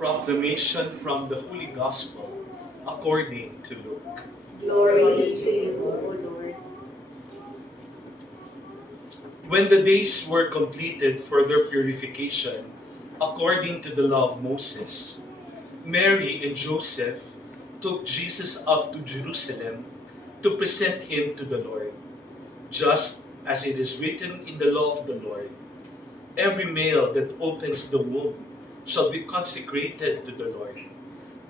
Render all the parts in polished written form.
Proclamation from the Holy Gospel according to Luke. Glory to you, O Lord. When the days were completed for their purification, according to the law of Moses, Mary and Joseph took Jesus up to Jerusalem to present him to the Lord, just as it is written in the law of the Lord. Every male that opens the womb shall be consecrated to the Lord,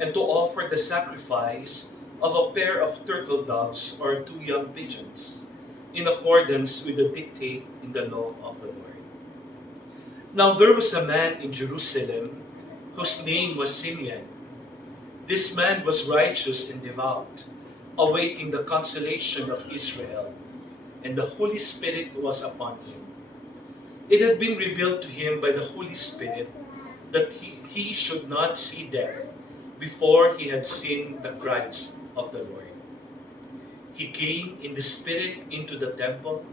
and to offer the sacrifice of a pair of turtle doves or two young pigeons, in accordance with the dictate in the law of the Lord. Now there was a man in Jerusalem whose name was Simeon. This man was righteous and devout, awaiting the consolation of Israel, and the Holy Spirit was upon him. It had been revealed to him by the Holy Spirit that he should not see death before he had seen the Christ of the Lord. He came in the Spirit into the temple,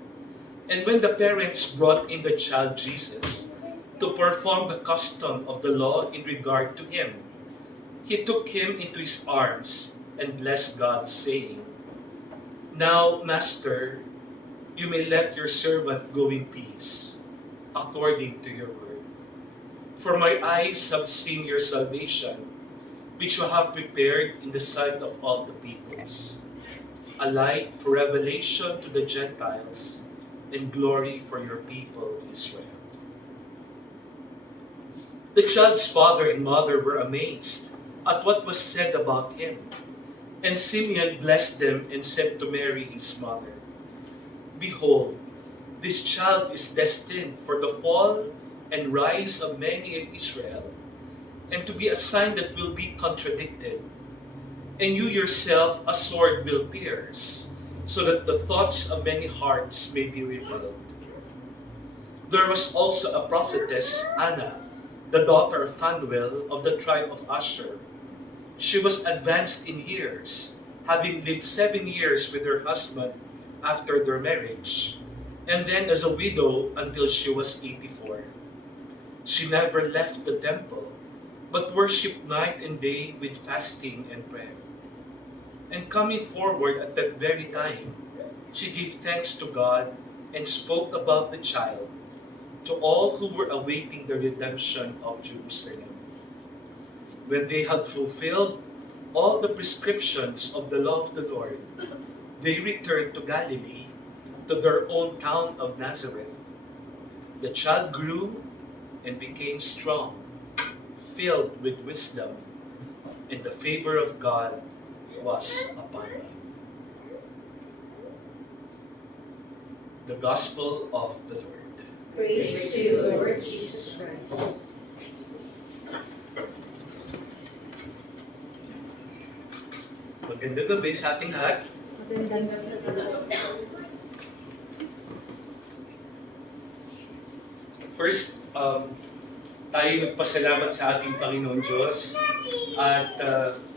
and when the parents brought in the child Jesus to perform the custom of the law in regard to him, he took him into his arms and blessed God, saying, "Now, Master, you may let your servant go in peace, according to your word. For my eyes have seen your salvation, which you have prepared in the sight of all the peoples, a light for revelation to the Gentiles, and glory for your people Israel." The child's father and mother were amazed at what was said about him. And Simeon blessed them and said to Mary his mother, "Behold, this child is destined for the fall and rise of many in Israel, and to be a sign that will be contradicted. And you yourself a sword will pierce, so that the thoughts of many hearts may be revealed." There was also a prophetess, Anna, the daughter of Phanuel of the tribe of Asher. She was advanced in years, having lived 7 years with her husband after their marriage, and then as a widow until she was 84. She never left the temple, but worshipped night and day with fasting and prayer. And coming forward at that very time, she gave thanks to God and spoke about the child to all who were awaiting the redemption of Jerusalem. When they had fulfilled all the prescriptions of the law of the Lord, they returned to Galilee, to their own town of Nazareth. The child grew and became strong, filled with wisdom, and the favor of God was upon him. The Gospel of the Lord. Praise to you, Lord Jesus Christ. Magandang gabi sa ating lahat. First, tayo nagpasalamat sa ating Panginoon Diyos at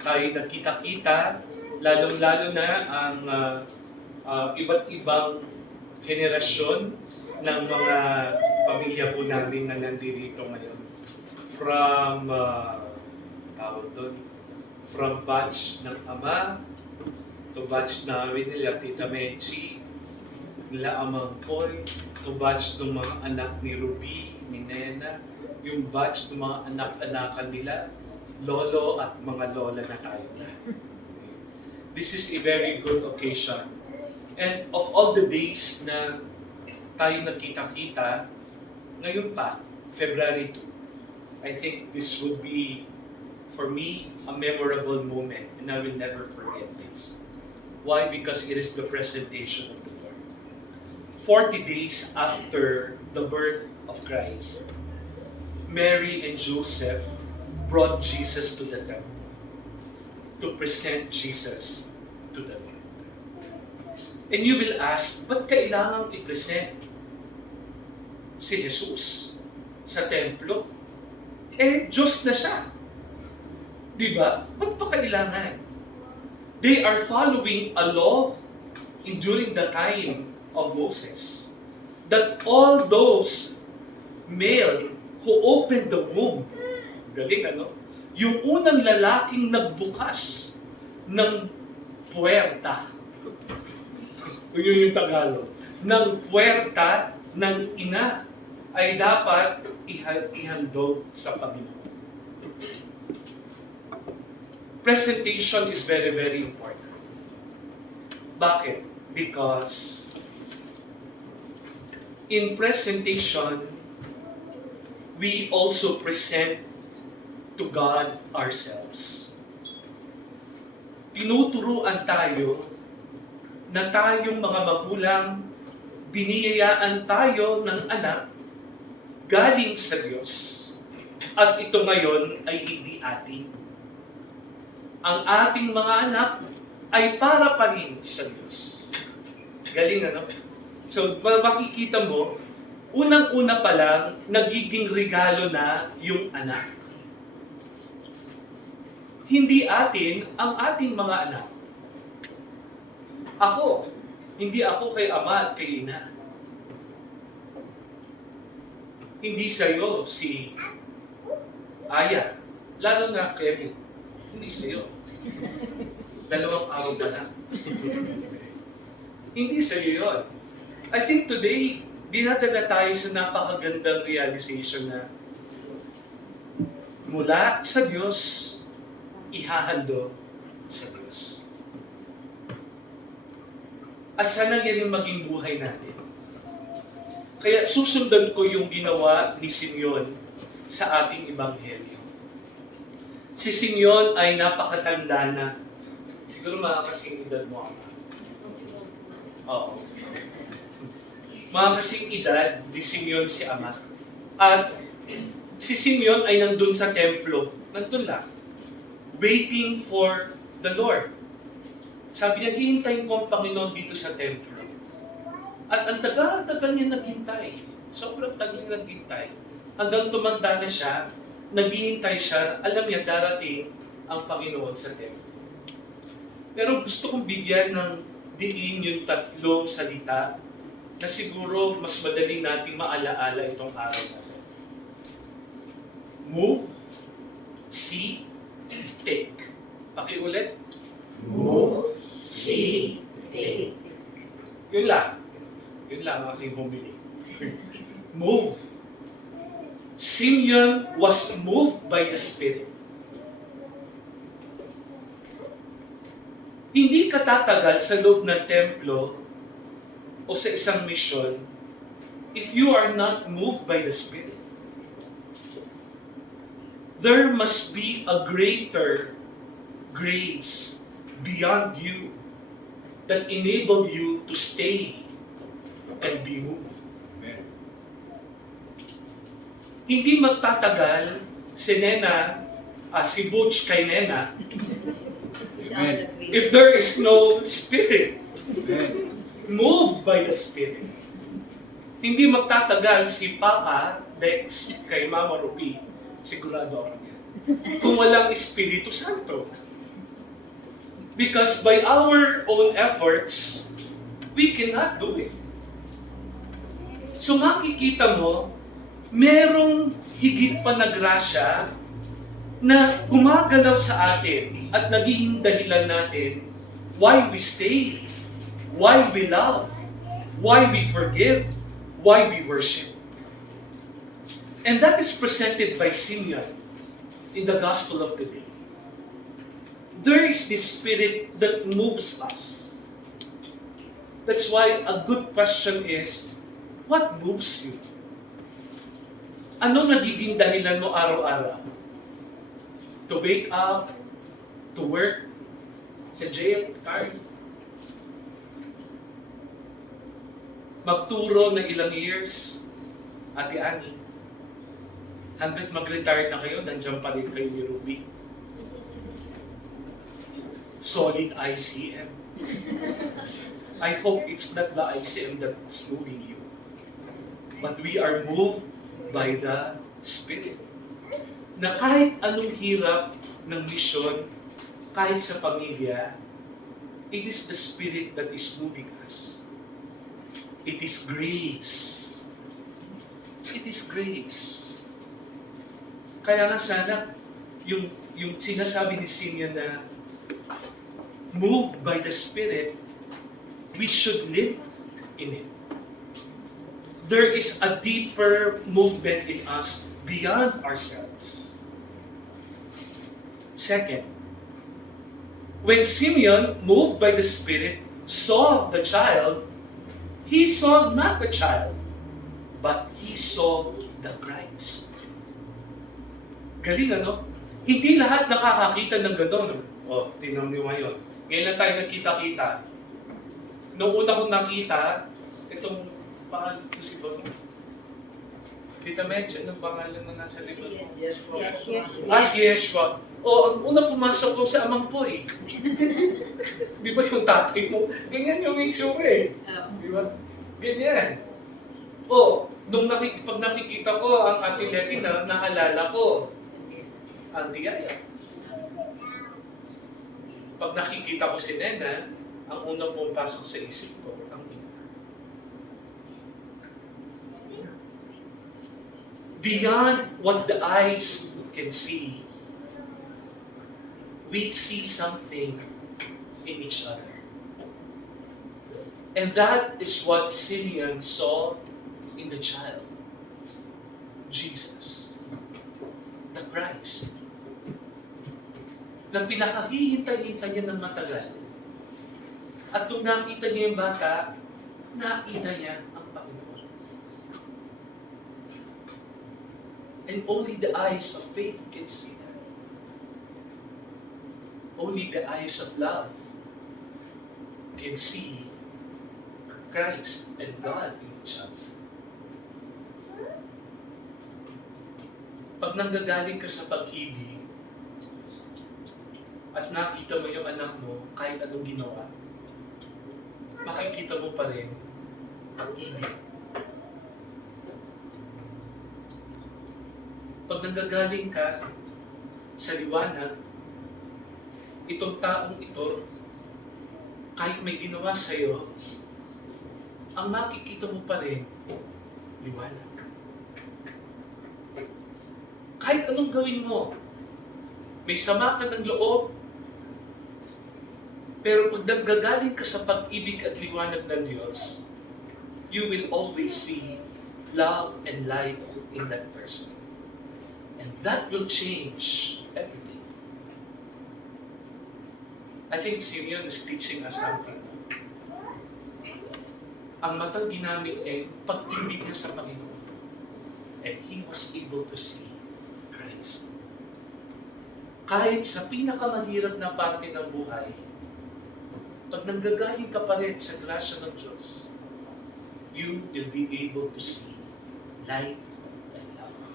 tayo nagkita-kita, lalong-lalo na ang iba't ibang henerasyon ng mga pamilya po namin na nandito ngayon. From, tawag doon, from batch ng ama, to batch namin nila Tita Menchi, nila Amang Koy, to batch ng mga anak ni Ruby, ni Nena, yung batch ng mga anak-anakan nila, lolo at mga lola na tayo na. This is a very good occasion. And of all the days na tayo nagkita-kita, ngayon pa, February 2, I think this would be, for me, a memorable moment, and I will never forget this. Why? Because it is the presentation of the Lord. 40 days after the birth of Christ, Mary and Joseph brought Jesus to the temple to present Jesus to the Lord. And you will ask, ba't kailangang i-present si Jesus sa templo? Diyos na siya. Diba? Ba't pa kailangan? They are following a law during the time of Moses, that all those male who opened the womb, galing ano, Yung unang lalaking nagbukas ng puwerta. Yun yung Tagalog. Ng puwerta ng ina ay dapat ihandog sa Panginoon. Presentation is very, very important. Bakit? Because in presentation, we also present to God ourselves. Tinuturuan tayo na tayong mga magulang, biniyayaan tayo ng anak galing sa Diyos. At ito ngayon ay hindi atin. Ang ating mga anak ay para pa rin sa Diyos. Galing ano? So, makikita mo, unang-una pa lang, nagiging regalo na yung anak. Hindi atin ang ating mga anak. Hindi ako kay ama at kay ina. Hindi sa'yo si Aya. Lalo na Kevin. Hindi sa'yo. 2 araw pa lang. Hindi sa'yo yun. I think today, dinadala tayo sa napakagandang realization na mula sa Diyos, ihahando sa Diyos. At sana yan yung maging buhay natin. Kaya susundan ko yung ginawa ni Simeon sa ating Ebanghelyo. Si Simeon ay napakatanda na. Siguro mga kasing edad mo ama. Oo. Mga kasing edad ni Simeon si ama. At si Simeon ay nandun sa templo. Nandun lang. Waiting for the Lord. Sabi niya, hihintayin ko ang Panginoon dito sa templo. At ang tagal-tagal niya naghintay. Sobrang tagal niya naghintay. Hanggang tumanda na siya, naghihintay siya, alam niya darating ang Panginoon sa templo. Pero gusto kong bigyan ng diin yung tatlong salita na siguro mas madali nating maalaala itong araw na ito. Move, see, take. Pakiulit. Move, see, take. Yun lang. Yun lang ang aking humili. Move. Simeon was moved by the Spirit. Hindi ka tatagal sa loob ng templo o sa isang mission if you are not moved by the Spirit. There must be a greater grace beyond you that enable you to stay and be moved. Amen. Hindi magtatagal si Nena, si Butch kay Nena, Amen. if there is no Spirit, Amen. moved by the Spirit. Hindi magtatagal si Papa Dex kay Mama Ruby, sigurado ako yan, kung walang Espiritu Santo. Because by our own efforts, we cannot do it. So makikita mo, merong higit pa na grasya na gumagalaw sa atin at naging dahilan natin why we stay, why we love, why we forgive, why we worship. And that is presented by Simeon in the Gospel of today. There is this Spirit that moves us. That's why a good question is, what moves you? Ano nagiging dahilan mo araw-araw? To wake up, to work, sa jail, card, magturo ng ilang years, Ate Annie. Hanggat mag-retire na kayo, nandiyan pa rin kayo ni Ruby. Solid ICM. I hope it's not the ICM that's moving you. But we are moved by the Spirit. Na kahit anong hirap ng mission, kahit sa pamilya, it is the Spirit that is moving us. It is grace. It is grace. Kaya nga sana, yung sinasabi ni Simeon na moved by the Spirit, we should live in it. There is a deeper movement in us beyond ourselves. Second, when Simeon, moved by the Spirit, saw the child, he saw not the child, but he saw the Christ. Galing ano? Hindi lahat nakakakita ng gano'n. O, tingnan niyo ngayon. Ngayon lang tayo nagkita-kita. Noong una kong nakita, itong pangalan ko si Bono. Tita Medj, anong pangalan na nasa libro? Yes. Si Yeshua. Ang una pumasok ko sa amang po eh. Di ba yung tatay mo? Ganyan yung itsura eh. Di ba? Ganyan. Pag nakikita ko ang Ate Letty na naalala ko, Auntie Yaya. Pag nakikita ko si Nena, ang unang pumapasok sa isip ko, ang ina. Beyond what the eyes can see, we see something in each other. And that is what Simeon saw in the child. Jesus. The Christ. Na pinakahihintay-hintay niya ng matagal. At nung nakita niya yung bata, nakita niya ang Panginoon. And only the eyes of faith can see that. Only the eyes of love can see Christ and God in each other. Pag nanggagaling ka sa pag-ibig, at nakita mo yung anak mo kahit anong ginawa, makikita mo pa rin ang ibig. Pag nanggagaling ka sa liwanag, itong taong ito, kahit may ginawa sa'yo, ang makikita mo pa rin, liwanag. Kahit anong gawin mo, may sama ka ng loob, pero pag nanggagaling ka sa pag-ibig at liwanag ng Diyos, you will always see love and light in that person. And that will change everything. I think Simeon is teaching us something. Ang matang ginamit ay pag-ibig niya sa Panginoon. And he was able to see Christ. Kahit sa pinakamahirap na parte ng buhay, pag nanggagaling ka pa rin sa grasya ng Diyos, you will be able to see light and love.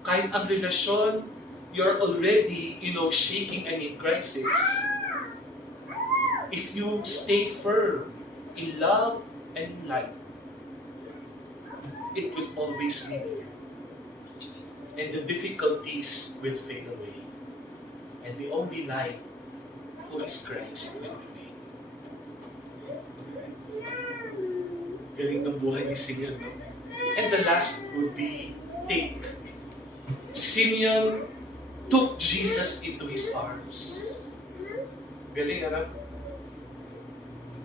Kahit ang relasyon, you're already, shaking and in crisis, if you stay firm in love and in light, it will always be there. And the difficulties will fade away. And the only light, who is Christ, will remain. Galing ng buhay ni Simeon, no? And the last would be take. Simeon took Jesus into his arms. Galing, ano?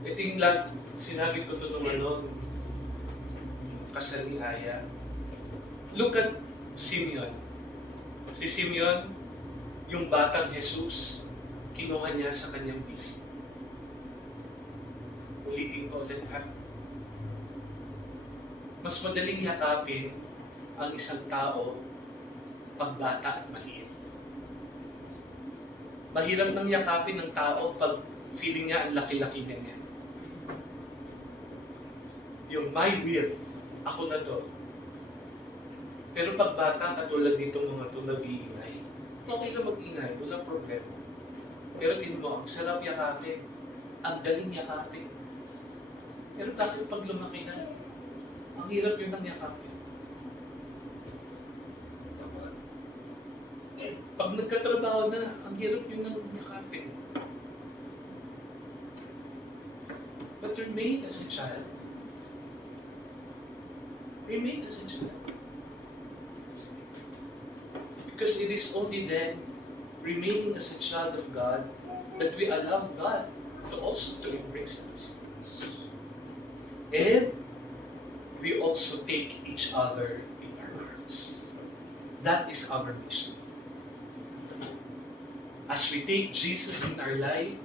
Ito yung sinabi ko ito nung kasal ni Aya. Look at Simeon. Si Simeon, yung batang Jesus, kinuha niya sa kanyang bisig. Ulitin ko ulit, ha? Mas madaling yakapin ang isang tao pag bata at maliit. Mahirap nang yakapin ng tao pag feeling niya ang laki-laki niya. Yung my will, ako na to. Pero pag bata, katulad nitong mga ito nag-iingay, okay lang mag-ingay, walang problema. Pero tingnan mo, ang sarap yakapin, ang daling yakapin. Pero bakit pag lumaki na, ang hirap yun ng yakapin. Pag nagkatrabaho na, ang hirap yun ng yakapin. But remain as a child. Remain as a child. Because it is only then, remaining as a child of God, that we allow God to also to embrace us. And we also take each other in our arms. That is our mission. As we take Jesus in our life,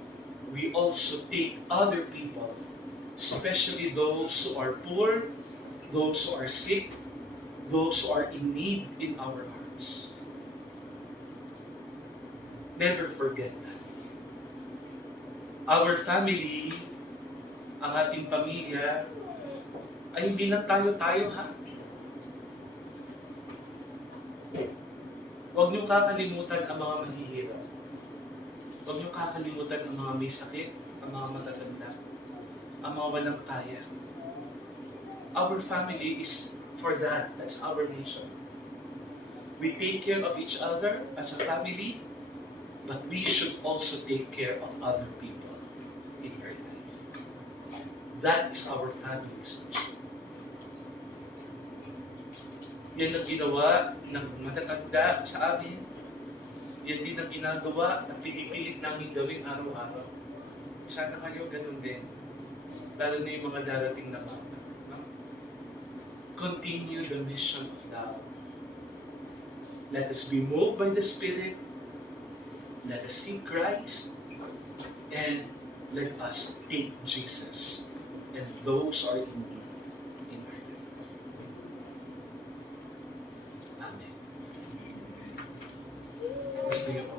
we also take other people, especially those who are poor, those who are sick, those who are in need in our arms. Never forget that. Our family, ang ating pamilya, ay hindi lang tayo-tayo ha. Huwag niyo kakalimutan ang mga mahihirap. Huwag niyo kakalimutan ang mga may sakit, ang mga matatanda, ang mga walang kaya. Our family is for that. That's our mission. We take care of each other as a family, but we should also take care of other people in our life. That is our family's mission. Yan ang ginawa ng matatanda sa amin. Yan din ang ginagawa at pinipilit namin gawin araw-araw. Sana kayo ganun din. Lalo na yung mga darating na bata. No? Continue the mission of love. Let us be moved by the Spirit. Let us see Christ. And let us take Jesus. And those are in need in our life. Amen. Gusto niyo po